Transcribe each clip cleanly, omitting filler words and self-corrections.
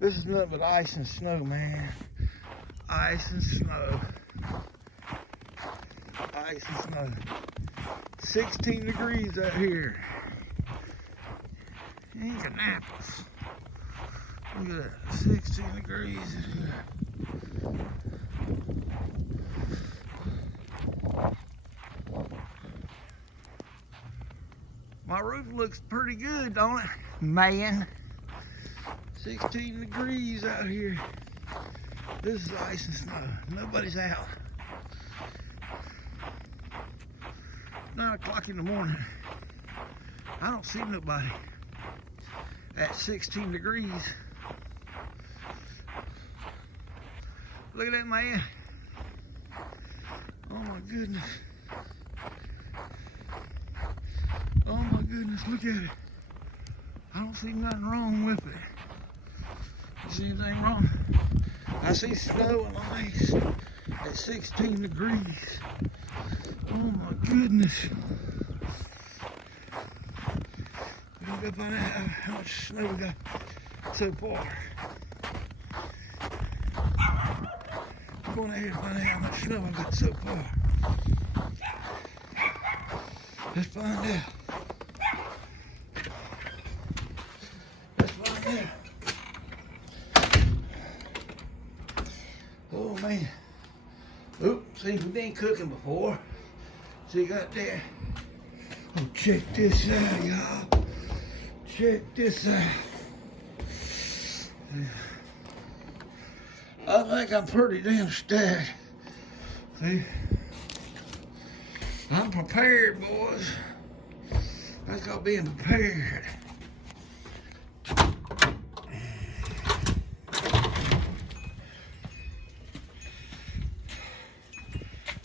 This is nothing but ice and snow, man. Ice and snow. Ice and snow. 16 degrees out here in Kannapolis. Look at that, 16 degrees in here. My roof looks pretty good, don't it? Man, 16 degrees out here. This is ice and snow. Nobody's out. 9 o'clock in the morning. I don't see nobody at 16 degrees. Look at that man. Oh my goodness. Oh my goodness, look at it. I don't see nothing wrong with it. You see anything wrong? I see snow and ice at 16 degrees. Oh my goodness. We're gonna go find out how much snow we got so far. I'm going out here to find out how much snow I got so far. Let's find out. Let's find out. Oh man. Oh, see, we ain't cooking before. See, got there. Oh, check this out, y'all. Check this out. I think I'm pretty damn stacked. See? I'm prepared, boys. That's called being prepared.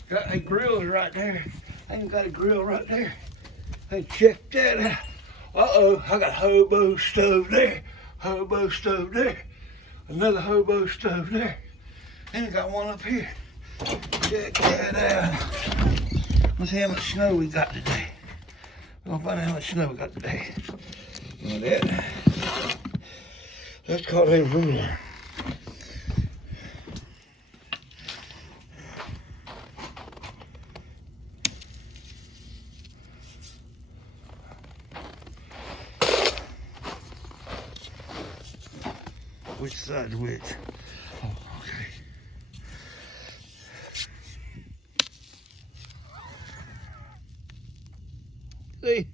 Got a grill right there. I ain't got a grill right there. Hey, check that out. Uh-oh, I got a hobo stove there. Hobo stove there. Another hobo stove there. And I got one up here. Check that out. Let's see how much snow we got today. We're gonna find out how much snow we got today. Look at that. Let's call it a ruler. Which side's which? Oh, okay. See?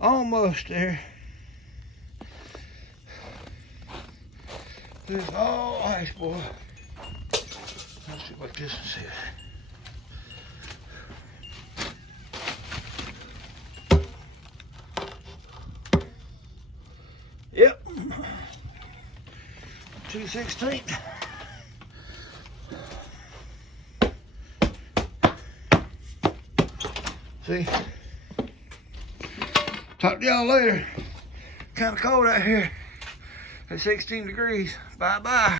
Almost there. This is all ice, boy. Let's see what this says. Yep. 2/16. See? Talk to y'all later. Kind of cold out here at 16 degrees. Bye-bye.